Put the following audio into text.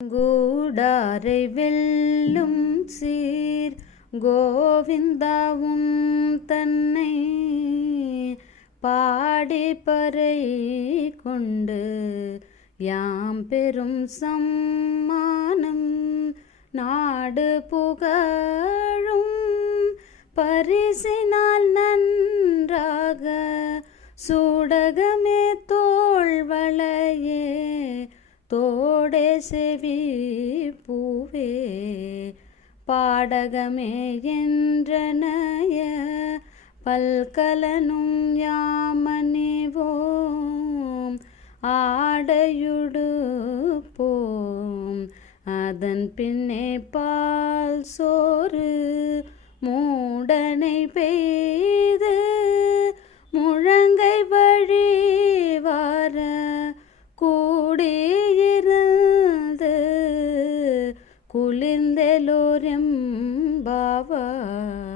கூடாரை வெல்லும் சீர் கோவிந்தாவும் தன்னை பாடிப்பறை கொண்டு யாம் பெரும் சம்மானம் நாடு புகழும் பரிசினால் நன்றாக சூடகமே தோள்வளையே தோடே செவி பூவே பாடகமே என்றனைய பல்கலனும் யாமணிவோம் ஆடையுடு போம் அதன் பின்னே பால் சோறு மூடனை பெய்து முழங்கை வழி வார கூடியிருந்து குளிர்ந்தெலோரெம்பாவாய்.